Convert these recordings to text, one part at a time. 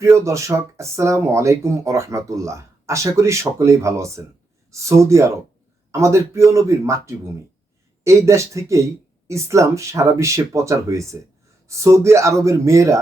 প্রিয় দর্শক, আসসালামু আলাইকুম রহমতুল্লাহ। আশা করি সকলেই ভালো আছেন। সৌদি আরব, আমাদের প্রিয় নবীর মাতৃভূমি। এই দেশ থেকেই ইসলাম সারা বিশ্বে প্রচার হয়েছে। সৌদি আরবের মেয়েরা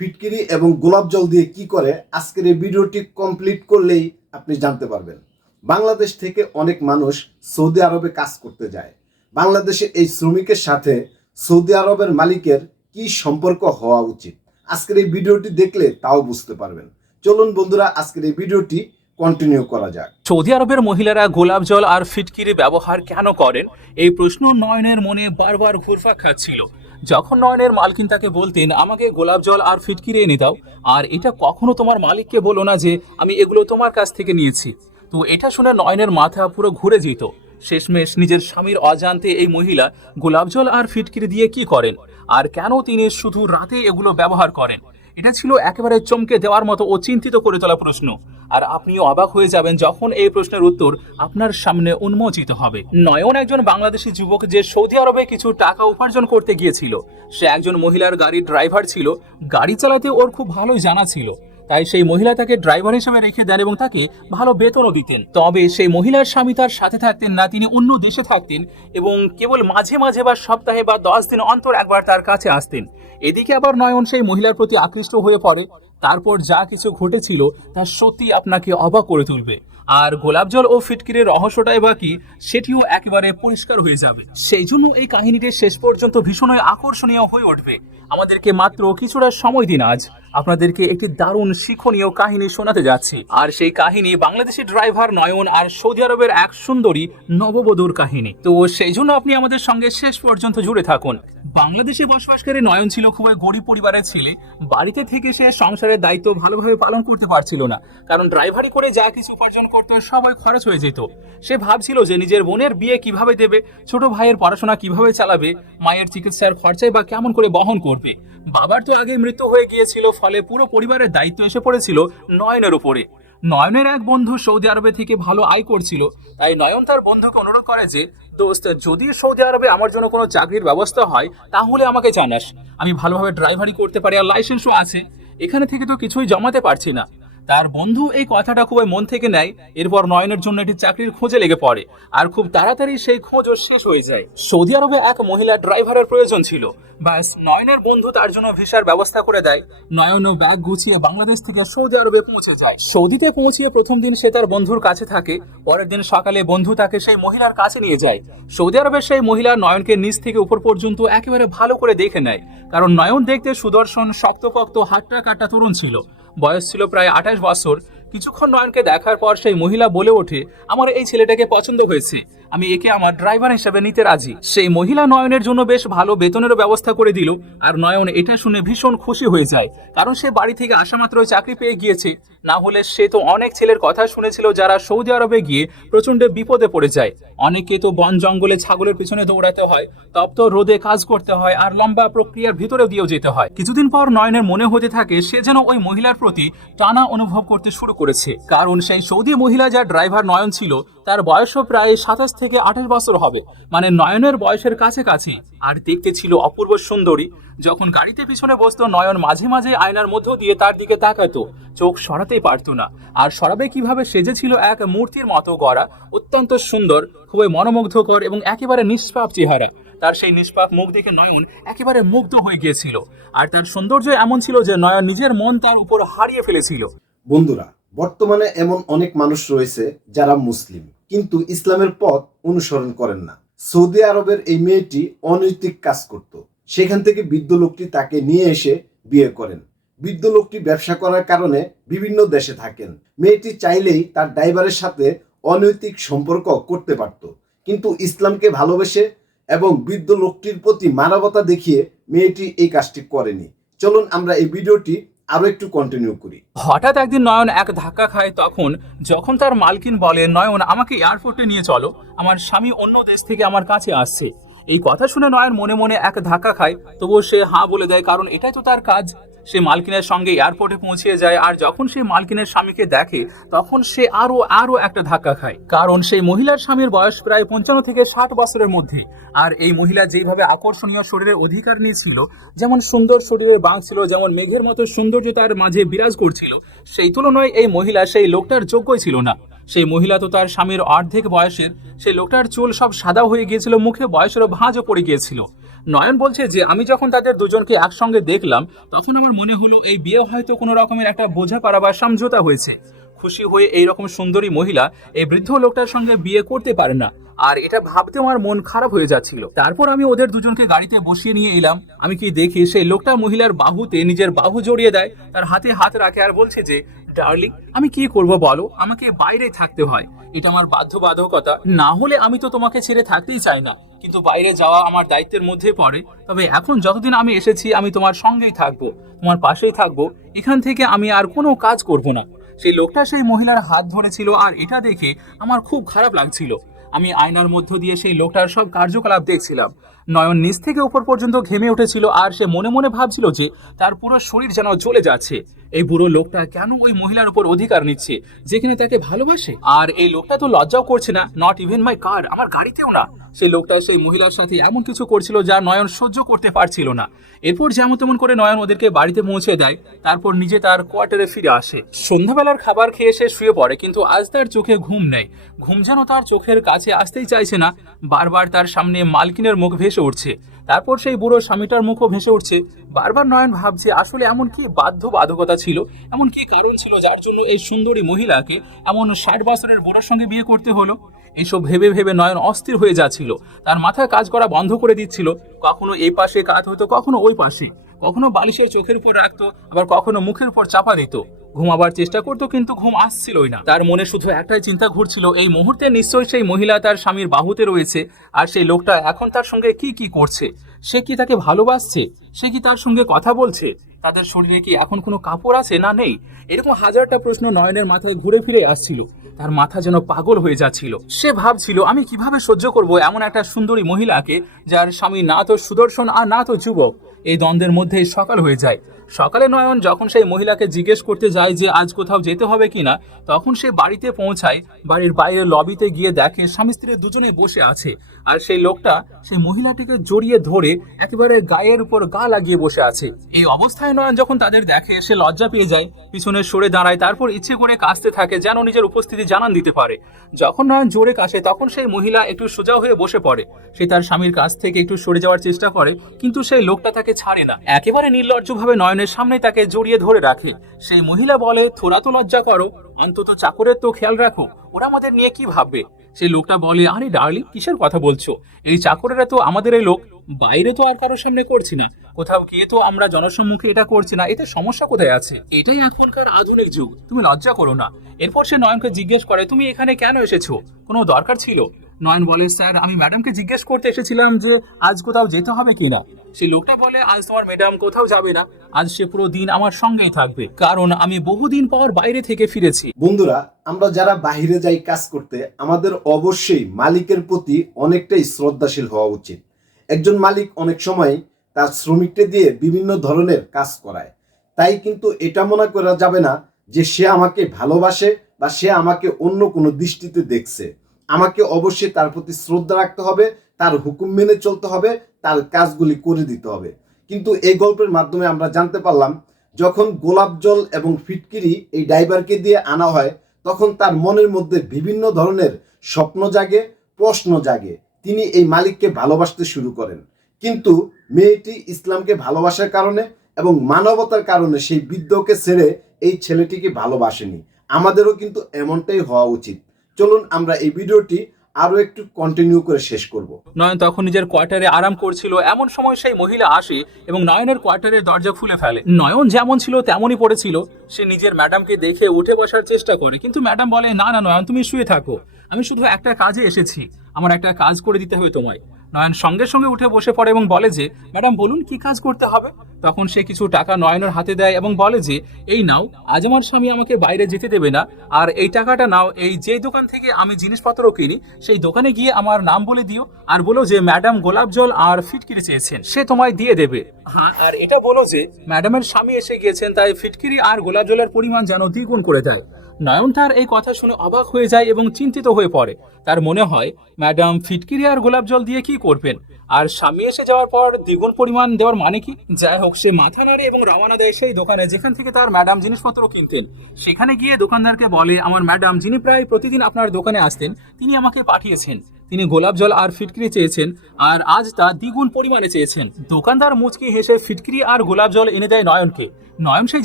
ফিটকিরি এবং গোলাপ জল দিয়ে কি করে, আজকের এই ভিডিওটি কমপ্লিট করলেই আপনি জানতে পারবেন। বাংলাদেশ থেকে অনেক মানুষ সৌদি আরবে কাজ করতে যায়। বাংলাদেশে এই শ্রমিকের সাথে সৌদি আরবের মালিকের কি সম্পর্ক হওয়া উচিত? আজকের এই ভিডিওটি দেখলে তাও বুঝতে পারবেন। চলুন বন্ধুরা, আজকের এই ভিডিওটি কন্টিনিউ করা যাক। সৌদি আরবের মহিলারা গোলাপ জল আর ফিটকিরি ব্যবহার কেন করেন? এই প্রশ্ন নয়নের মনে বারবার ঘুরপাক খাচ্ছিল। যখন নয়নের মালকিন তাকে বলতেন, আমাকে গোলাপ জল আর ফিটকিরি এনে দাও। আর এটা কখনো তোমার মালিককে বলো না যে, আমি এগুলো তোমার কাছ থেকে নিয়েছি। তো এটা শুনে নয়নের মাথা পুরো ঘুরে যেত। শেষমেশ নিজের স্বামীর অজান্তে এই মহিলা গোলাপ জল আর ফিটকিরি দিয়ে কি করেন? আর কেন তিনি শুধু রাতে এগুলো ব্যবহার করেন? এটা ছিল একেবারে চমকে দেওয়ার মতো ও চিন্তিত করে তোলা প্রশ্ন। আর আপনিও অবাক হয়ে যাবেন যখন এই প্রশ্নের উত্তর আপনার সামনে উন্মোচিত হবে। নয়ন একজন বাংলাদেশি যুবক যে সৌদি আরবে কিছু টাকা উপার্জন করতে গিয়েছিল। সে একজন মহিলার গাড়ির ড্রাইভার ছিল। গাড়ি চালাতে ওর খুব ভালোই জানা ছিল। তাই সেই মহিলা তাকে ড্রাইভার হিসেবে রেখে দেন এবং তাকে ভালো বেতনও দিতেন। তবে সেই মহিলার স্বামী তার সাথে থাকতেন না, তিনি অন্য দেশে থাকতেন এবং কেবল মাঝে মাঝে বা সপ্তাহে বা দশ দিন অন্তর একবার তার কাছে আসতেন। এদিকে আবার নয়ন সেই মহিলার প্রতি আকৃষ্ট হয়ে পড়ে। তারপর যা কিছু ঘটেছিল তা সত্যি আপনাকে অবাক করে তুলবে। আর গোলাপ জল ও ফিটকিরের রহস্যটাই বা কি, সেটিও একেবারে পরিষ্কার হয়ে যাবে। সেই জন্য এই কাহিনীটি শেষ পর্যন্ত ভীষণই আকর্ষণীয় হয়ে উঠবে। আমাদেরকে মাত্র কিছুটা সময় দিন আজ। আপনাদেরকে একটি দারুণ শিক্ষণীয় কাহিনী শোনাতে যাচ্ছি। আর সেই কাহিনী বাংলাদেশি ড্রাইভার নয়ন আর সৌদি আরবের এক সুন্দরী নববধূর কাহিনী। তো সেই জন্য আপনি আমাদের সঙ্গে শেষ পর্যন্ত জুড়ে থাকুন। বাংলাদেশে বসবাসকারী নয়ন ছিল খুবই গরিব পরিবারের ছেলে। বাড়িতে থেকে সে সংসারের দায়িত্ব ভালোভাবে পালন করতে পারছিল না। কারণ ড্রাইভারি করে যা কিছু উপার্জন করতো, সবাই খরচ হয়ে যেত। সে ভাবছিল যে নিজের বোনের বিয়ে কীভাবে দেবে, ছোট ভাইয়ের পড়াশোনা কীভাবে চালাবে, মায়ের চিকিৎসার খরচায় বা কেমন করে বহন করবে। বাবার তো আগে মৃত্যু হয়ে গিয়েছিল, ফলে পুরো পরিবারের দায়িত্ব এসে পড়েছিল নয়নের উপরে। নয়নের এক বন্ধু সৌদি আরবে থেকে ভালো আয় করছিল, তাই নয়ন তার বন্ধুকে অনুরোধ করে যে দোস্ত, যদি সৌদি আরবে আমার জন্য কোনো চাকরির ব্যবস্থা হয়, তাহলে আমাকে জানাস। আমি ভালোভাবে ড্রাইভারি করতে পারি আর লাইসেন্সও আছে। এখানে থেকে তো কিছুই জমাতে পারছি না। তার বন্ধু এই কথাটা খুবই মন থেকে নেয়, এরপর নয়নের জন্য একটি চাকরির খোঁজে লেগে পড়ে, আর খুব তাড়াতাড়ি সেই খোঁজও শেষ হয়ে যায়। সৌদি আরবে এক মহিলা ড্রাইভারের প্রয়োজন ছিল। ব্যাস, নয়নের বন্ধু তার জন্য ভিসার ব্যবস্থা করে দেয়। নয়নও ব্যাগ গুছিয়ে বাংলাদেশ থেকে সৌদি আরবে পৌঁছে যায়। সৌদিতে পৌঁছিয়ে প্রথম দিন সে তার বন্ধুর কাছে থাকে, পরের দিন সকালে বন্ধু তাকে সেই মহিলার কাছে নিয়ে যায়। সৌদি আরবের সেই মহিলা নয়নকে নিচ থেকে উপর পর্যন্ত একেবারে ভালো করে দেখে নেয়, কারণ নয়ন দেখতে সুদর্শন, শক্তপক্ত, হাট্টা কাটা তরুণ ছিল। বয়স ছিল প্রায় আঠাশ বছর। কিছুক্ষণ নয়নকে দেখার পর সেই মহিলা বলে ওঠে, আমার এই ছেলেটাকে পছন্দ হয়েছে। আমি একে আমার ড্রাইভার হিসেবে নিতে রাজি। সেই মহিলা নয়নের জন্য বেশ ভালো বেতনেরও ব্যবস্থা করে দিল, আর নয়ন এটা শুনে ভীষণ খুশি হয়ে যায়। কারণ সে বাড়ি থেকে আসা মাত্রই চাকরি পেয়ে গিয়েছে। না হলে সে তো অনেক ছেলের কথা শুনেছিল যারা সৌদি আরবে গিয়ে প্রচণ্ড বিপদে পড়ে যায়। অনেকে তো বন জঙ্গলে ছাগলের পিছনে দৌড়াতে হয়, তপ্ত রোদে কাজ করতে হয়, আর লম্বা প্রক্রিয়ার ভিতরে দিয়েও যেতে হয়। কিছুদিন পর নয়নের মনে হতে থাকে, সে যেন ওই মহিলার প্রতি টানা অনুভব করতে শুরু করেছে। কারণ সেই সৌদি মহিলা যার ড্রাইভার নয়ন ছিল, তার বয়সও প্রায় সাতাশ থেকে আঠাশ বছর হবে। মানে নয়নের বয়সের কাছাকাছি। আর দেখতে ছিল অপূর্ব সুন্দরী। যখন গাড়িতে পিছনে বসতো, নয়ন মাঝে মাঝে আয়নার মধ্য দিয়ে তার দিকে তাকাতো। চোখ সরাতেই পারতো না। আর সরাবে কীভাবে সেজেছিল এক মূর্তির মতো গড়া। অত্যন্ত সুন্দর, খুবই মনোমুগ্ধকর এবং একেবারে নিষ্পাপ চেহারা। তার সেই নিষ্পাপ মুখ দেখে নয়ন একেবারে মুগ্ধ হয়ে গিয়েছিল। আর তার সৌন্দর্য এমন ছিল যে নয়ন নিজের মন তার উপর হারিয়ে ফেলেছিল। বন্ধুরা, বর্তমানে এমন অনেক মানুষ রয়েছে যারা মুসলিম। কিন্তু ইসলামের পথ অনুসরণ করেন না। সৌদি আরবের এই মেয়েটি অনৈতিক কাজ করত। সেখান থেকে বৃদ্ধ লোকটি তাকে নিয়ে এসে বিয়ে করেন। বৃদ্ধ লোকটি ব্যবসা করার কারণে বিভিন্ন দেশে থাকেন। মেয়েটি চাইলেই তার ড্রাইভারের সাথে অনৈতিক সম্পর্ক করতে পারত। কিন্তু ইসলামকে ভালোবেসে এবং বৃদ্ধ লোকটির প্রতি মানবতা দেখিয়ে মেয়েটি এই কাজটি করেনি। চলুন আমরা এই ভিডিওটি আরও একটু কন্টিনিউ করি। হঠাৎ একদিন নয়ন এক ধাক্কা খায় তখন, যখন তার মালকিন বলে, নয়ন, আমাকে এয়ারপোর্টে নিয়ে চলো। আমার স্বামী অন্য দেশ থেকে আমার কাছে আসছে। এই কথা শুনে নয়ন মনে মনে এক ধাক্কা খায়, তবুও সে হাঁ বলে দেয়, কারণ এটাই তো তার কাজ। সে মালকিনের সঙ্গে এয়ারপোর্টে পৌঁছে যায় আর যখন সে মালকিনের স্বামীকে দেখে, তখন সে আরও আরও একটা ধাক্কা খায়। কারণ সেই মহিলার স্বামীর বয়স প্রায় পঞ্চান্ন থেকে ষাট বছরের মধ্যে। আর এই মহিলা যেভাবে আকর্ষণীয় শরীরের অধিকার নিয়েছিল, যেমন সুন্দর শরীরের বাঁক ছিল, যেমন মেঘের মতো সৌন্দর্য তার মাঝে বিরাজ করছিল, সেই তুলনায় এই মহিলা সেই লোকটার যোগ্যই ছিল না। সেই মহিলা তো তার স্বামীর অর্ধেক বয়সের, সেই লোকটার চুল সব সাদা হয়ে গিয়েছিল, মুখে বয়সেরও ভাঁজও পড়ে গিয়েছিল। নয়ন বলছে যে, আমি যখন তাদের দুজনকে একসঙ্গে দেখলাম, তখন আমার মনে হলো এই বিয়ে হয়তো কোনো রকমের একটা বোঝাপড়া বা সমঝোতা হয়েছে। খুশি হয়ে এই রকম সুন্দরী মহিলা এই বৃদ্ধ লোকটার সঙ্গে বিয়ে করতে পারে না। আর এটা ভাবতে আমার মন খারাপ হয়ে যাচ্ছিল। তারপর আমি ওদের দুজনকে গাড়িতে বসিয়ে নিয়ে এলাম। আমি কি দেখি সেই লোকটা মহিলার বাহুতে নিজের বাহু জড়িয়ে দেয়, তার হাতে হাত রাখে আর বলছে যে ডার্লিং, আমি কি করব বলো? আমাকে বাইরে থাকতে হয়। এটা আমার বাধ্যবাধকতা। না হলে আমি তো তোমাকে ছেড়ে থাকতেই চাই না। কিন্তু বাইরে যাওয়া আমার দায়িত্বের মধ্যে পড়ে। তবে এখন যতদিন আমি এসেছি, আমি তোমার সঙ্গেই থাকব, তোমার পাশেই থাকব। এখান থেকে আমি আর কোনো কাজ করব না। সেই লোকটা সেই মহিলার হাত ধরেছিল আর এটা দেখে আমার খুব খারাপ লাগছিল। আমি আয়নার মধ্য দিয়ে সেই লোকটার সব কার্যকলাপ দেখছিলাম। নয়ন নিচ থেকে উপর পর্যন্ত ঘেমে উঠেছিল আর সে মনে মনে ভাবছিল যে তার পুরো শরীর যেন জ্বলে যাচ্ছে। এই বুড়ো লোকটা কেন ওই মহিলার উপর অধিকার নিচ্ছে যেখানে তাকে ভালোবাসে? আর এই লোকটা তো লজ্জাও করছে না নট ইভেন মাই কার আমার গাড়িতেও না। সেই লোকটা সেই মহিলার সাথে এমন কিছু করছিল যা নয়ন সহ্য করতে পারছিল না। এরপর যেমন তেমন করে নয়ন ওদেরকে বাড়িতে পৌঁছে দেয়, তারপর নিজে তার কোয়ার্টারে ফিরে আসে। সন্ধ্যাবেলার খাবার খেয়ে সে শুয়ে পড়ে, কিন্তু আজ তার চোখে ঘুম নেই। ঘুম যেন তার চোখের কাছে আসতেই চাইছে না, বারবার তার সামনে মালকিনের মুখ ভেসে উঠছে। তারপর সেই বুড়ো স্বামীটার মুখও ভেসে উঠছে। বারবার নয়ন ভাবছে, আসলে এমন কি বাধ্য বাধকতা ছিল? এমন কি কারণ ছিল যার জন্য এই সুন্দরী মহিলাকে এমন ষাট বছরের বুড়োর সঙ্গে বিয়ে করতে হলো? এইসব ভেবে ভেবে নয়ন অস্থির হয়ে যাচ্ছিল। তার মাথায় কাজ করা বন্ধ করে দিচ্ছিল। কখনো এই পাশে কাজ হতো, কখনো ওই পাশে। কখনো বালিশের চোখের উপর রাখতো, আবার কখনো মুখের উপর চাপা দিত। ঘুমাবার চেষ্টা করতো, কিন্তু ঘুম আসছিলই না। তার মনে শুধু একটাই চিন্তা ঘুরছিল, এই মুহূর্তে নিশ্চয়ই সেই মহিলা তার স্বামীর বাহুতে রয়েছে, আর সেই লোকটা এখন তার সঙ্গে কি কি করছে? সে কি তাকে ভালোবাসছে? সে কি তার সঙ্গে কথা বলছে? তাদের শরীরে কি এখন কোনো কাপড় আছে না নেই? এরকম হাজারটা প্রশ্ন নয়নের মাথায় ঘুরে ফিরে আসছিল। তার মাথা যেন পাগল হয়ে যাচ্ছিল। সে ভাবছিল, আমি কীভাবে সহ্য করব এমন একটা সুন্দরী মহিলাকে, যার স্বামী না তো সুদর্শন আর না তো যুবক? এই দ্বন্দ্বের মধ্যেই সকাল হয়ে যায়। সকালে নয়ন যখন সেই মহিলাকে জিজ্ঞেস করতে যায় যে আজ কোথাও যেতে হবে কিনা, তখন সে বাড়িতে পৌঁছায়, বাড়ির বাইরে লবিতে গিয়ে দেখে স্বামী স্ত্রী দুজনেই বসে আছে। আর সেই লোকটা সেই মহিলাটিকে জড়িয়ে ধরে একেবারে গায়ের উপর গা লাগিয়ে বসে আছে। এই অবস্থায় নয়ন যখন তাদের দেখে, সে লজ্জা পেয়ে যায়, পিছনে সরে দাঁড়ায়, তারপর ইচ্ছে করে কাশতে থাকে যেন নিজের উপস্থিতি জানান দিতে পারে। যখন নয়ন জোরে কাশে, তখন সেই মহিলা একটু সোজা হয়ে বসে পড়ে। সে তার স্বামীর কাছ থেকে একটু সরে যাওয়ার চেষ্টা করে, কিন্তু সেই লোকটা তাকে ছাড়ে না। একেবারে নির্লজ্জভাবে নয়নের সামনে তাকে জড়িয়ে ধরে রাখে। সেই মহিলা বলে, থোড়া তো লজ্জা করো। অন্তত চাকরের তো খেয়াল রাখো। ওরা আমাদের নিয়ে কি ভাববে? সেই লোকটা বলে, আরে ডার্লিং, কিসের কথা বলছো? এই চাকরেরা তো আমাদের এই লোক। বাইরে তো আর কারোর সামনে করছি না। কোথাও গিয়ে তো আমরা জনসম্মুখে এটা করছি না। এতে সমস্যা কোথায় আছে? এটাই এখনকার আধুনিক যুগ। তুমি লজ্জা করো না। এরপর সে নয়নকে জিজ্ঞেস করে, তুমি এখানে কেন এসেছ? কোনো দরকার ছিল? নয়ন বলে, স্যার, আমি ম্যাডামকে জিজ্ঞেস করতে এসেছিলাম যে আজ কোথাও যেতে হবে কিনা। সেই লোকটা বলে, আজ তোমার ম্যাডাম কোথাও যাবে না। আজ সে পুরো দিন আমার সঙ্গেই থাকবে। কারণ আমি বহুদিন পর বাইরে থেকে ফিরেছি। বন্ধুরা, আমরা যারা বাহিরে যাই কাজ করতে, আমাদের অবশ্যই মালিকের প্রতি অনেকটাই শ্রদ্ধাশীল হওয়া উচিত। একজন মালিক অনেক সময় তার শ্রমিককে দিয়ে বিভিন্ন ধরনের কাজ করায়। তাই কিন্তু এটা মনে করা যাবে না যে সে আমাকে ভালোবাসে বা সে আমাকে অন্য কোনো দৃষ্টিতে দেখছে। আমাকে অবশ্যই তার প্রতি শ্রদ্ধা রাখতে হবে, তার হুকুম মেনে চলতে হবে, তার কাজগুলি করে দিতে হবে। কিন্তু এই গল্পের মাধ্যমে আমরা জানতে পারলাম, যখন গোলাপ জল এবং ফিটকিরি এই ড্রাইভারকে দিয়ে আনা হয়, তখন তার মনের মধ্যে বিভিন্ন ধরনের স্বপ্ন জাগে, প্রশ্ন জাগে। তিনি এই মালিককে ভালোবাসতে শুরু করেন। কিন্তু মেয়েটি ইসলামকে ভালোবাসার কারণে এবং মানবতার কারণে সেই বৃদ্ধকে ছেড়ে এই ছেলেটিকে ভালোবাসেনি। আমাদেরও কিন্তু এমনটাই হওয়া উচিত। চলুন আমরা এই ভিডিওটি আরও একটু কন্টিনিউ করে শেষ করব। নয়ন তখন নিজের কোয়ার্টারে আরাম করছিল, এমন সময় সেই মহিলা আসে এবং নয়নের কোয়ার্টারের দরজা খুলে ফেলে। নয়ন যেমন ছিল তেমনই পড়েছিল, সে নিজের ম্যাডামকে দেখে উঠে বসার চেষ্টা করে, কিন্তু ম্যাডাম বলে, না না, নয়ন, তুমি শুয়ে থাকো। আমি শুধু একটা কাজে এসেছি। আমার একটা কাজ করে দিতে হবে তোমায়। নয়ন সঙ্গে সঙ্গে উঠে বসে পড়ে এবং বলে যে, ম্যাডাম, বলুন কি কাজ করতে হবে? তখন সে কিছু টাকা নয়নের হাতে দেয় এবং বলে যে, এই নাও, আজ আমার স্বামী আমাকে বাইরে যেতে দেবে না। আর এই টাকাটা নাও, এই যে দোকান থেকে আমি জিনিসপত্র কিনি, সেই দোকানে গিয়ে আমার নাম বলে দিও আর বলো যে, ম্যাডাম গোলাপ জল আর ফিটকিরি চেয়েছেন, সে তোমায় দিয়ে দেবে। হ্যাঁ আর এটা বলো যে, ম্যাডামের স্বামী এসে গিয়েছেন, তাই ফিটকিরি আর গোলাপ জলের পরিমাণ যেন দ্বিগুণ করে দেয়। নয়ন তার এই কথা শুনে অবাক হয়ে যায় এবং চিন্তিত হয়ে পড়ে। তার মনে হয়, ম্যাডাম ফিটকিরি আর গোলাপ জল দিয়ে কি করবেন? আর স্বামী এসে যাওয়ার পর দ্বিগুণ পরিমাণ দেওয়ার মানে কি? যাই হোক, সে মাথা নাড়ে এবং রওনা দেয় সেই দোকানে, যেখান থেকে তার ম্যাডাম জিনিসপত্র কিনতেন। সেখানে গিয়ে দোকানদারকে বলে, আমার ম্যাডাম, যিনি প্রায় প্রতিদিন আপনার দোকানে আসতেন, তিনি আমাকে পাঠিয়েছেন। তিনি গোলাপ জল আর ফিটকিরি চেয়েছেন, আর আজ তা দ্বিগুণ পরিমাণে চেয়েছেন। দোকানদার মুচকি হেসে ফিটকিরি আর গোলাপ জল এনে দেয় নয়নকে। নয়ন সেই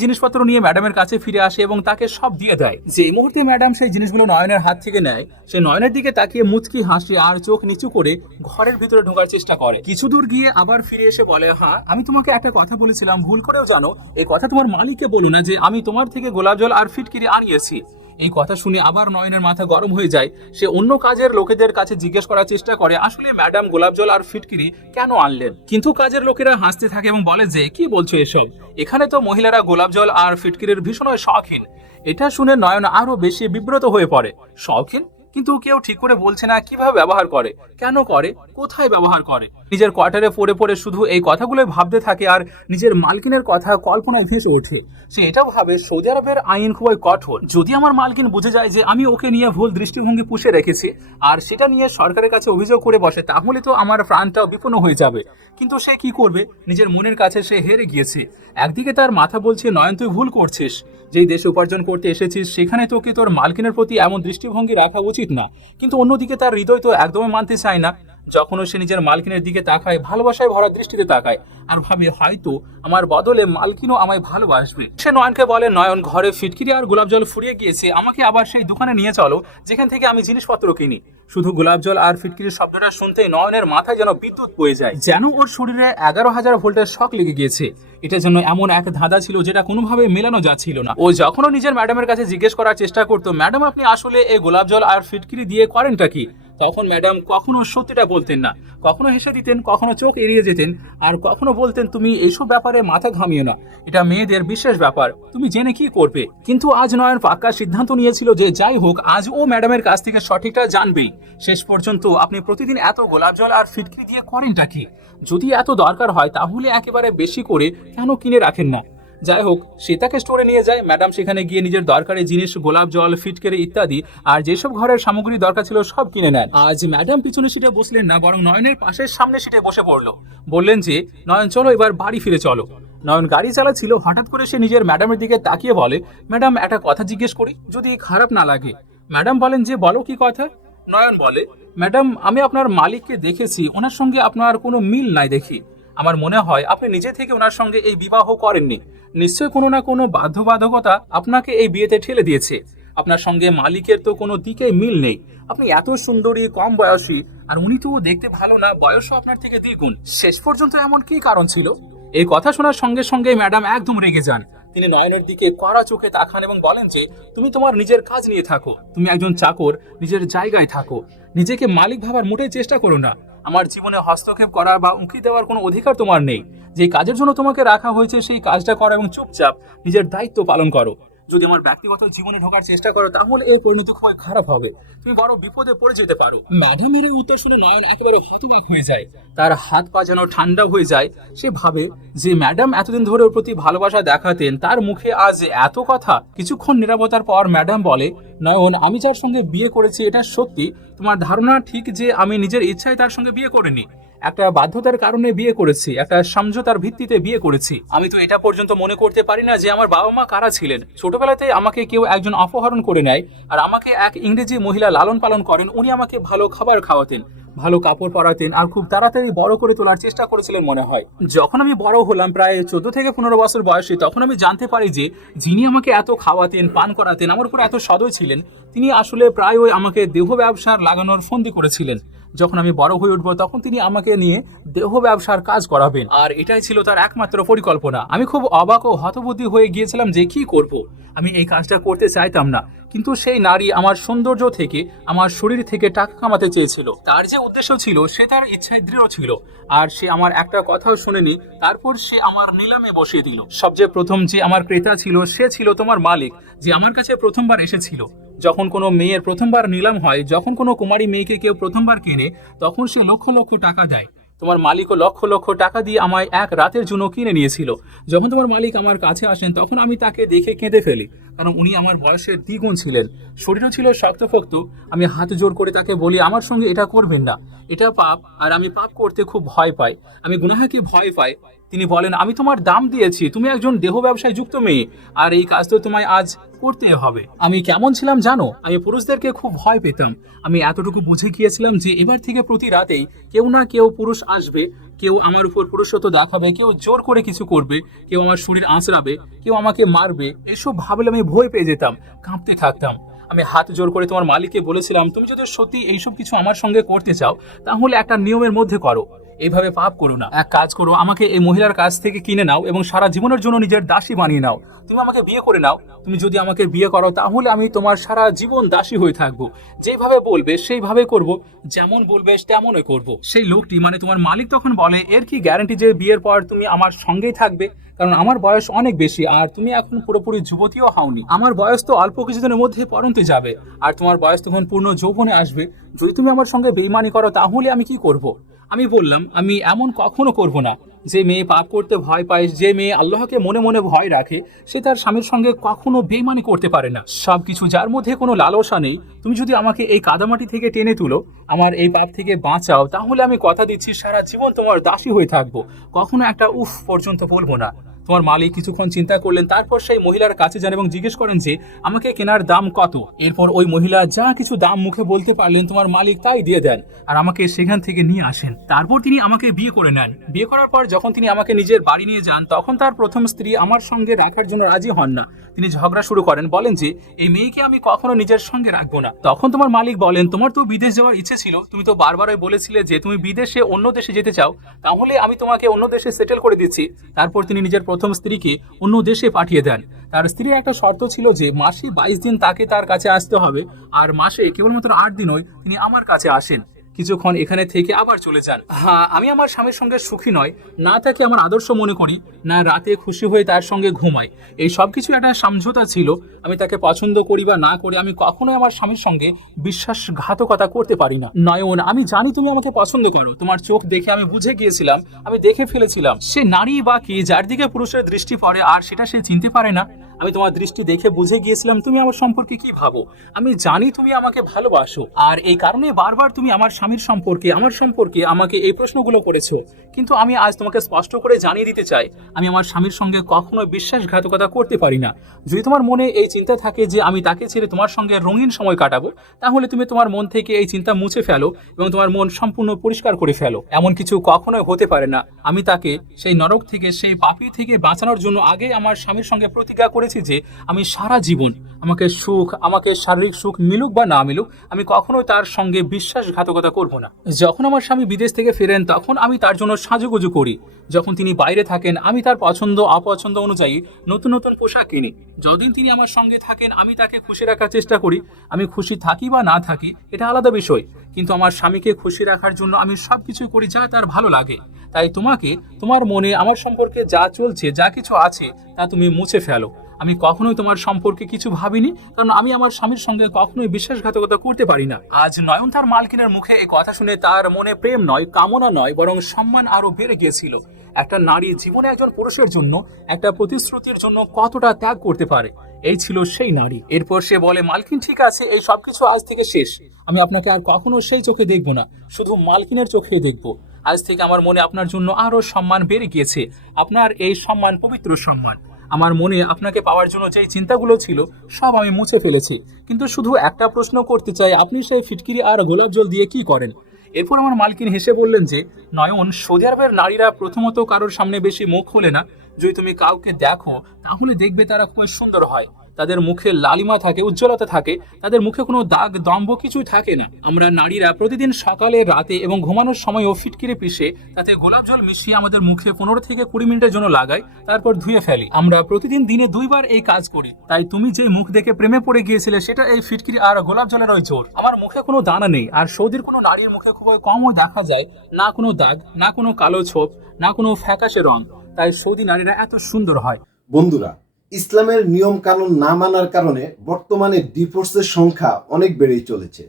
জিনিসপত্র নিয়ে ম্যাডামের কাছে ফিরে আসে এবং তাকে সব দিয়ে দেয়। যে মুহূর্তে ম্যাডাম সেই জিনিসগুলো নয়নের হাত থেকে নেয়, সে নয়নের দিকে তাকিয়ে মুচকি হাসে আর চোখ নিচু করে ঘরের ভিতরে ঢোকার চেষ্টা করে। কিছু দূর গিয়ে আবার ফিরে এসে বলে হ্যাঁ আমি তোমাকে একটা কথা বলেছিলাম, ভুল করেও জানো, এই কথা তোমার মালিককে বলো না যে আমি তোমার থেকে গোলাপ জল আর ফিটকিরি আনিয়েছি। এই কথা শুনে আবার নয়নের মাথা গরম হয়ে যায়। সে অন্য কাজের লোকেদের কাছে জিজ্ঞেস করার চেষ্টা করে, আসলে ম্যাডাম গোলাপ জল আর ফিটকিরি কেন আনলেন? কিন্তু কাজের লোকেরা হাসতে থাকে এবং বলে যে, কি বলছো এসব? এখানে তো মহিলারা গোলাপ জল আর ফিটকিরির ভীষণই শখিন। এটা শুনে নয়ন আরও বেশি বিব্রত হয়ে পড়ে। শখিন? কিন্তু কেউ ঠিক করে বলছে না কীভাবে ব্যবহার করে? কেন করে? কোথায় ব্যবহার করে? নিজের কোয়ার্টারে পড়ে পড়ে শুধু এই কথাগুলোই ভাবতে থাকে আর নিজের মালকিনের কথা কল্পনায় ভেসে ওঠে। সে এটাও ভাবে, সৌদি আরবের আইন খুবই কঠোর। যদি আমার মালকিন বুঝে যায় যে আমি ওকে নিয়ে ভুল দৃষ্টিভঙ্গি পুষে রেখেছি আর সেটা নিয়ে সরকারের কাছে অভিযোগ করে বসে, তাহলে তো আমার প্রাণটাও বিপন্ন হয়ে যাবে। কিন্তু সে কি করবে? নিজের মনের কাছে সে হেরে গিয়েছে। একদিকে তার মাথা বলছে, নয়ন, তুই ভুল করছিস। যেই দেশে উপার্জন করতে এসেছিস, সেখানে তোকে তোর মালকিনের প্রতি এমন দৃষ্টিভঙ্গি রাখা উচিত না। কিন্তু অন্যদিকে তার হৃদয় তো একদমই মানতে চায় না। যখনও সে নিজের মালকিনের দিকে তাকায়, ভালোবাসায় ভরা দৃষ্টিতে তাকায়, আর ভাবে, হয়তো আমার বদলে মালকিনও আমায় ভালোবাসবে। সে নয়নকে বলে, নয়ন, ঘরে ফিটকিরি আর গোলাপ জল ফুরিয়ে গিয়েছে, আমাকে আবার সেই দোকানে নিয়ে চলো, যেখান থেকে আমি জিনিসপত্র কিনি। শুধু গোলাপ জল আর ফিটকিরির শব্দটা শুনতেই নয়নের মাথায় যেন বিদ্যুৎ বয়ে যায়। যেন ওর শরীরে এগারো হাজার ভোল্টের শক লেগে গিয়েছে। এটা যেন এমন এক ধাঁধা ছিল যেটা কোনোভাবে মেলানো যাচ্ছিল না। ও যখনও নিজের ম্যাডামের কাছে জিজ্ঞেস করার চেষ্টা করতো, ম্যাডাম, আপনি আসলে এই গোলাপ জল আর ফিটকিরি দিয়ে করেনটা কি? তখন ম্যাডাম কখনো সত্যিটা বলতেন না, কখনো হেসে দিতেন, কখনো চোখ এড়িয়ে যেতেন, আর কখনো বলতেন, তুমি এইসব ব্যাপারে মাথা ঘামিয়ে না, এটা মেয়েদের বিশেষ ব্যাপার, তুমি জেনে কি করবে? কিন্তু আজ নয়ন পাক্কা সিদ্ধান্ত নিয়েছিল যে যাই হোক, আজ ও ম্যাডামের কাছ থেকে সঠিকটা জানবেই। শেষ পর্যন্ত আপনি প্রতিদিন এত গোলাপ জল আর ফিটকি দিয়ে করেনটা কি? যদি এত দরকার হয়, তাহলে একেবারে বেশি করে কেন কিনে রাখেন না? যাই হোক সে তাকে স্টোরে নিয়ে যায় ম্যাডাম সেখানে গিয়ে নিজের দরকারি জিনিস, গোলাপ জল, ফিটকেরি ইত্যাদি, আর যেসব ঘরের সামগ্রী দরকার ছিল সব কিনে নেন। আজ ম্যাডাম পিছনে সিটে বসলেন না, বরং নয়নের পাশের সামনে সিটে বসে পড়ল। বললেন যে, নয়ন, চলো এবার বাড়ি ফিরে চলো। নয়ন গাড়ি চালাচ্ছিল, হঠাৎ করে সে নিজের ম্যাডামের দিকে তাকিয়ে বলে ম্যাডাম একটা কথা জিজ্ঞেস করি, যদি খারাপ না লাগে? ম্যাডাম বলেন যে, বলো কি কথা? নয়ন বলে ম্যাডাম আমি আপনার মালিককে দেখেছি, ওনার সঙ্গে আপনার কোনো মিল নাই দেখি। আমার মনে হয় আপনি নিজে থেকে ওনার সঙ্গে এই বিবাহ করেননি। নিশ্চয় কোনো না কোনো বাধ্যবাধকতা আপনাকে এই বিয়েতে ঠেলে দিয়েছে। আপনার সঙ্গে মালিকের তো কোনো দিকে মিল নেই। আপনি এত সুন্দরী, কম বয়সী, আর উনি তো দেখতে ভালো না, বয়সও আপনার থেকে দ্বিগুণ। শেষ পর্যন্ত এমন কি কারণ ছিল? এই কথা শোনার সঙ্গে সঙ্গে ম্যাডাম একদম রেগে যান। তিনি নয়নের দিকে কড়া চোখে তাকান এবং বলেন যে, তুমি তোমার নিজের কাজ নিয়ে থাকো। তুমি একজন চাকর, নিজের জায়গায় থাকো। নিজেকে মালিক ভাবার মোটেই চেষ্টা করো না। আমার জীবনে হস্তক্ষেপ করার বা উঁকি দেওয়ার কোনো অধিকার তোমার নেই। যে কাজের জন্য তোমাকে রাখা হয়েছে, সেই কাজটা করো এবং চুপচাপ নিজের দায়িত্ব পালন করো। যদি আমার ব্যক্তিগত জীবনে ঢোকার চেষ্টা করো, তাহলে এই পরিণতি খুবই খারাপ হবে। তুমি বড় বিপদে পড়ে যেতে পারো। ম্যাডামের এই উত্তর শুনে নয়ন একেবারে হতবাক হয়ে যায়। তার হাত পা যেন ঠান্ডা হয়ে যায়। সে ভাবে যে, ম্যাডাম এতদিন ধরে ওর প্রতি ভালোবাসা দেখাতেন, তার মুখে আজ এত কথা, কিছুক্ষণ নিরাপত্তার পর ম্যাডাম বলে, নয়ন, আমি যার সঙ্গে বিয়ে করেছি, এটা সত্যি। তোমার ধারণা ঠিক যে, আমি নিজের ইচ্ছায় তার সঙ্গে বিয়ে করিনি। একটা বাধ্যতার কারণে বিয়ে করেছি, একটা সমঝোতার ভিত্তিতে বিয়ে করেছি। আমি তো এটা পর্যন্ত মনে করতে পারি না যে আমার বাবা মা কারা ছিলেন। ছোটবেলাতে আমাকে কেউ একজন অপহরণ করে নেয় আর আমাকে এক ইংরেজি মহিলা লালন পালন করেন, উনি আমাকে ভালো খাবার খাওয়াতেন, ভালো কাপড় পরাতেন আর খুব তাড়াতাড়ি বড় করে তোলার চেষ্টা করেছিলেন মনে হয়। যখন আমি বড় হলাম, প্রায় চোদ্দ থেকে পনেরো বছর বয়সে, তখন আমি জানতে পারি যে যিনি আমাকে এত খাওয়াতেন, পান করাতেন, আমার উপর এত সদয় ছিলেন, তিনি আসলে প্রায় ওই আমাকে দেহ ব্যবসার লাগানোর ফন্দি করেছিলেন। যখন আমি বড় হয়ে উঠবো, তখন তিনি আমাকে নিয়ে দেহ ব্যবসার কাজ করাবেন। আর এটাই ছিল তার একমাত্র পরিকল্পনা। আমি খুব অবাক ও হতবুদ্ধি হয়ে গিয়েছিলাম যে কি করব? আমি এই কাজটা করতে চাইতাম না। কিন্তু সেই নারী আমার সৌন্দর্য থেকে, আমার শরীর থেকে টাকা কামাতে চেয়েছিল। তার যে উদ্দেশ্য ছিল, সে তার ইচ্ছায় দৃঢ় ছিল। আর সে আমার একটা কথাও শুনেনি, তারপর সে আমার নিলামে বসিয়ে দিল। সবচেয়ে প্রথম যে আমার ক্রেতা ছিল, সে ছিল তোমার মালিক, যে আমার কাছে প্রথমবার এসেছিল। যখন কোনো মেয়ের প্রথমবার নিলাম হয়, যখন কোনো কুমারী মেয়েকে কেউ প্রথমবার কেনে, তখন সে লক্ষ লক্ষ টাকা দেয়। তোমার মালিকও লক্ষ লক্ষ টাকা দিয়ে আমায় এক রাতের জন্য কিনে নিয়েছিল। যখন তোমার মালিক আমার কাছে আসেন, তখন আমি তাকে দেখে কেঁদে ফেলি, কারণ উনি আমার বয়সের দ্বিগুণ ছিলেন। শরীরও ছিল শক্তপোক্ত। আমি হাত জোর করে তাকে বলি, আমার সঙ্গে এটা করবেন না। এটা পাপ, আর আমি পাপ করতে খুব ভয় পাই। আমি গুনাহাকে ভয় পাই। তিনি বলেন, আমি তোমার দাম দিয়েছি, তুমি একজন দেহ ব্যবসায় যুক্ত মেয়ে, আর এই কাজ তো তোমায় আজ করতে হবে। আমি কেমন ছিলাম জানো? আমি পুরুষদেরকে খুব ভয় পেতাম। আমি এতটুকু বুঝে গিয়েছিলাম যে এবার থেকে প্রতি রাতেই কেউ না কেউ পুরুষ আসবে, কেউ আমার উপর পুরুষত্ব দেখাবে, কেউ জোর করে কিছু করবে, কেউ আমার শরীর আঁচড়াবে, কেউ আমাকে মারবে। এসব ভাবলে আমি ভয় পেয়ে যেতাম, কাঁপতে থাকতাম। আমি হাত জোর করে তোমার মালিককে বলেছিলাম, তুমি যদি সত্যি এইসব কিছু আমার সঙ্গে করতে চাও, তাহলে একটা নিয়মের মধ্যে করো। এইভাবে পাপ করো না। এক কাজ করো, আমাকে এই মহিলার কাছ থেকে কিনে নাও এবং সারা জীবনের জন্য নিজের দাসী বানিয়ে নাও। তুমি আমাকে বিয়ে করে নাও। তুমি যদি আমাকে বিয়ে করো, তাহলে আমি তোমার সারা জীবন দাসী হয়ে থাকব। যেভাবে বলবে, সেইভাবে করব। যেমন বলবে, তেমনই করব। সেই লোকটি মানে তোমার মালিক তখন বলে, এর কি গ্যারান্টি যে বিয়ের পর তুমি আমার সঙ্গেই থাকবে? কারণ আমার বয়স অনেক বেশি, আর তুমি এখন পুরোপুরি যুবতীও হাওনি। আমার বয়স তো অল্প কিছুদিনের মধ্যে পরন্তে যাবে, আর তোমার বয়স তখন পূর্ণ যৌবনে আসবে। যদি তুমি আমার সঙ্গে বেইমানি করো, তাহলে আমি কি করব? আমি বললাম, আমি এমন কখনো করব না। যে মেয়ে পাপ করতে ভয় পায়, যে মেয়ে আল্লাহকে মনে মনে ভয় রাখে, সে তার স্বামীর সঙ্গে কখনো বেমানি করতে পারে না। সব কিছু যার মধ্যে কোনো লালসা নেই। তুমি যদি আমাকে এই কাদামাটি থেকে টেনে তুলো, আমার এই পাপ থেকে বাঁচাও, তাহলে আমি কথা দিচ্ছি, সারা জীবন তোমার দাসী হয়ে থাকব। কখনো একটা উফ পর্যন্ত বলব না। তোমার মালিক কিছুক্ষণ চিন্তা করলেন, তারপর সেই মহিলার কাছে যান এবং জিজ্ঞেস করেন যে, আমাকে কেনার দাম কত? এরপর ওই মহিলা যা কিছু দাম মুখে বলতে পারলেন, তোমার মালিক তাই দিয়ে দেন আর আমাকে সেখান থেকে নিয়ে আসেন। তারপর তিনি আমাকে বিয়ে করে নেন। বিয়ে করার পর যখন তিনি আমাকে নিজের বাড়ি নিয়ে যান, তখন তার প্রথম স্ত্রী আমার সঙ্গে রাখার জন্য রাজি হন না। তিনি ঝগড়া শুরু করেন, বলেন যে, এই মেয়েকে আমি কখনো নিজের সঙ্গে রাখব না। তখন তোমার মালিক বলেন, তোমার তো বিদেশ যাওয়ার ইচ্ছে ছিল, তুমি তো বারবারই বলেছিলে যে, তুমি বিদেশে অন্য দেশে যেতে চাও, তাহলে আমি তোমাকে অন্য দেশে সেটেল করে দিচ্ছি। তারপর তিনি নিজের প্রথম স্ত্রীকে অন্য দেশে পাঠিয়ে দেন। তার স্ত্রীর একটা শর্ত ছিল যে মাসে বাইশ দিন তাকে তার কাছে আসতে হবে, আর মাসে কেবলমাত্র আট দিনই তিনি আমার কাছে আসেন। কিছুক্ষণ এখানে থেকে আবার চলে যান। হ্যাঁ আমি আমার স্বামীর সঙ্গে সুখী নয়। না তাকে আমার আদর্শ মনে করি, না রাতে খুশি হয়ে তার সঙ্গে ঘুমাই। এই সব কিছু একটা সমঝোতা ছিল, আমি তাকে পছন্দ করি বা না করে, আমি কখনোই আমার স্বামীর সঙ্গে বিশ্বাসঘাতকতা করতে পারি না। নয়ন, আমি জানি তুমি আমাকে পছন্দ করো। তোমার চোখ দেখে আমি বুঝে গিয়েছিলাম, আমি দেখে ফেলেছিলাম। সে নারী বা কি, যার দিকে পুরুষের দৃষ্টি পড়ে আর সেটা সে চিনতে পারে না? আমি তোমার দৃষ্টি দেখে বুঝে গিয়েছিলাম তুমি আমার সম্পর্কে কি ভাবো। আমি জানি তুমি আমাকে ভালোবাসো। আর এই কারণে বারবার তুমি আমার স্বামীর সম্পর্কে, আমার সম্পর্কে আমাকে এই প্রশ্নগুলো করেছ। কিন্তু আমি আজ তোমাকে স্পষ্ট করে জানিয়ে দিতে চাই, আমি আমার স্বামীর সঙ্গে কখনো বিশ্বাসঘাতকতা করতে পারি না। যদি তোমার মনে এই চিন্তা থাকে যে আমি তাকে ছেড়ে তোমার সঙ্গে রঙিন সময় কাটাবো, তাহলে তুমি তোমার মন থেকে এই চিন্তা মুছে ফেলো এবং তোমার মন সম্পূর্ণ পরিষ্কার করে ফেলো। এমন কিছু কখনোই হতে পারে না। আমি তাকে সেই নরক থেকে, সেই পাপি থেকে বাঁচানোর জন্য আগে আমার স্বামীর সঙ্গে প্রতিজ্ঞা করেছি। যে আমি সারা জীবন আমাকে সুখ, আমাকে শারীরিক সুখ মিলুক বা না মিলুক, আমি কখনোই তার সঙ্গে বিশ্বাসঘাতকতা করব না। যখন আমার স্বামী বিদেশ থেকে ফেরেন, তখন আমি তার জন্য সাজুগুজু করি। যখন তিনি বাইরে থাকেন, আমি তার পছন্দ, অপছন্দ অনুযায়ী নতুন নতুন পোশাক কিনি। যদিন তিনি আমার সঙ্গে থাকেন, আমি তাকে খুশি রাখার চেষ্টা করি। আমি খুশি থাকি বা না থাকি, এটা আলাদা বিষয়। কিন্তু আমার স্বামীকে খুশি রাখার জন্য আমি সব কিছু করি যা তার ভালো লাগে। তাই তোমাকে, তোমার মনে, আমার সম্পর্কে যা চলছে, যা কিছু আছে, তা তুমি মুছে ফেলো। আমি কখনোই তোমার সম্পর্কে কিছু ভাবিনি, কারণ আমি আমার স্বামীর সঙ্গে কখনোই বিশ্বাসঘাতকতা করতে পারি না। আজ নয়ন তার মালকিনের মুখে এই কথা শুনে তার মনে প্রেম নয়, কামনা নয়, বরং সম্মান আরও বেড়ে গিয়েছিল। একটা নারী জীবনে একজন পুরুষের জন্য, একটা প্রতিশ্রুতির জন্য কতটা ত্যাগ করতে পারে, এই ছিল সেই নারী। এরপর সে বলে, মালকিন, ঠিক আছে, এই সবকিছু আজ থেকে শেষ। আমি আপনাকে আর কখনো সেই চোখে দেখব না, শুধু মালকিনের চোখে দেখব। আজ থেকে আমার মনে আপনার জন্য আরও সম্মান বেড়ে গিয়েছে। আপনার এই সম্মান, পবিত্র সম্মান। আমার মনে আপনাকে পাওয়ার জন্য যেই চিন্তাগুলো ছিল, সব আমি মুছে ফেলেছি। কিন্তু শুধু একটা প্রশ্ন করতে চাই, আপনি সেই ফিটকিরি আর গোলাপ জল দিয়ে কি করেন? এরপর আমার মালকিন হেসে বললেন যে, নয়ন সৌদি আরবের নারীরা প্রথমত কারোর সামনে বেশি মুখ খোলে না। যদি তুমি কাউকে দেখো, তাহলে দেখবে তারা খুব সুন্দর হয়। তাদের মুখে লালিমা থাকে, উজ্জ্বলতা থাকে, তাদের মুখে কোনো দাগ, দম্ভ কিছুই থাকে না। আমরা নারীরা প্রতিদিন সকালে, রাতে এবং ঘুমানোর সময়ও ফিটকিরে পিষে, তাতে গোলাপ জল মিশিয়ে আমাদের মুখে পনেরো থেকে কুড়ি মিনিটের জন্য লাগাই, তারপর ধুয়ে ফেলি। আমরা প্রতিদিন দিনে দুইবার এই কাজ করি। তাই তুমি যে মুখ দেখে প্রেমে পড়ে গিয়েছিলে, সেটা এই ফিটকিরি আর গোলাপ জলের ওই জোর। আমার মুখে কোনো দানা নেই, আর সৌদির কোনো নারীর মুখে খুবই কমও দেখা যায়, না কোনো দাগ, না কোনো কালো ছোপ, না কোনো ফ্যাকাশে রং। তাই সৌদি নারীরা এত সুন্দর হয়। বন্ধুরা ইসলামের নিয়ম কানুন না মানার কারণে বর্তমানে ডিভোর্সের সংখ্যা অনেক বেড়েই চলেছে।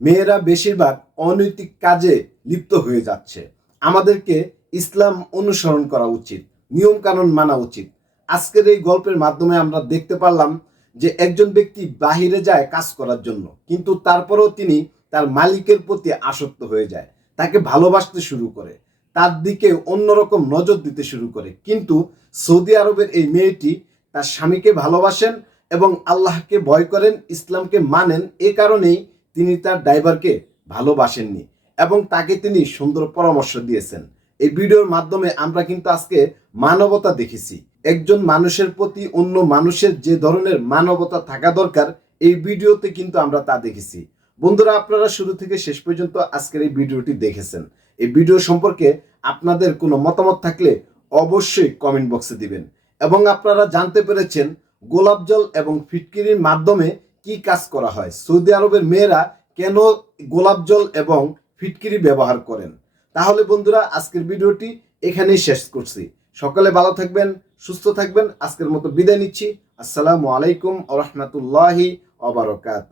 মেয়েরা বেশিরভাগ অনৈতিক কাজে লিপ্ত হয়ে যাচ্ছে। আমাদেরকে ইসলাম অনুসরণ করা উচিত নিয়ম কানুন মানা উচিত। আজকের এই গল্পের মাধ্যমে আমরা দেখতে পারলাম যে একজন ব্যক্তি বাহিরে যায় কাজ করার জন্য, কিন্তু তারপরেও তিনি তার মালিকের প্রতি আসক্ত হয়ে যায়, তাকে ভালোবাসতে শুরু করে, তার দিকে অন্যরকম নজর দিতে শুরু করে। কিন্তু সৌদি আরবের এই মেয়েটি তার স্বামীকে ভালোবাসেন এবং আল্লাহকে ভয় করেন, ইসলামকে মানেন, এ কারণেই তিনি তার ড্রাইভারকে ভালোবাসেননি এবং তাকে তিনি সুন্দর পরামর্শ দিয়েছেন। এই ভিডিওর মাধ্যমে আমরা কিন্তু আজকে মানবতা দেখেছি। একজন মানুষের প্রতি অন্য মানুষের যে ধরনের মানবতা থাকা দরকার, এই ভিডিওতে কিন্তু আমরা তা দেখেছি। বন্ধুরা, আপনারা শুরু থেকে শেষ পর্যন্ত আজকের এই ভিডিওটি দেখেছেন। এই ভিডিও সম্পর্কে আপনাদের কোনো মতামত থাকলে অবশ্যই কমেন্ট বক্সে দিবেন। এবং আপনারা জানতে পেরেছেন গোলাপ জল এবং ফিটকিরির মাধ্যমে কি কাজ করা হয়। সৌদি আরবের মেয়েরা কেন গোলাপ জল এবং ফিটকিরি ব্যবহার করেন? তাহলে বন্ধুরা, আজকের ভিডিওটি এখানেই শেষ করছি। সকালে ভালো থাকবেন, সুস্থ থাকবেন। আজকের মতো বিদায় নিচ্ছি। আসসালামু আলাইকুম আ রহমতুল্লাহি অবরকাত